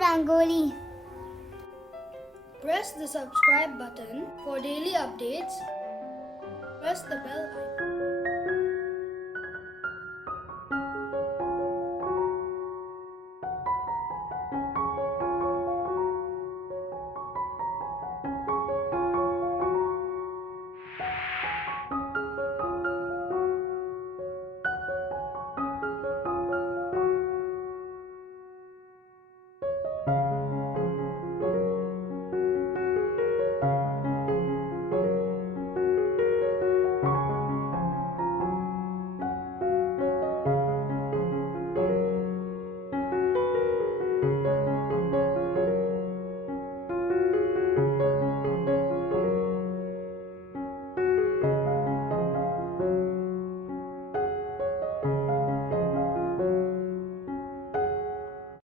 Rangoli. Press the subscribe button for daily updates. Press the bell icon.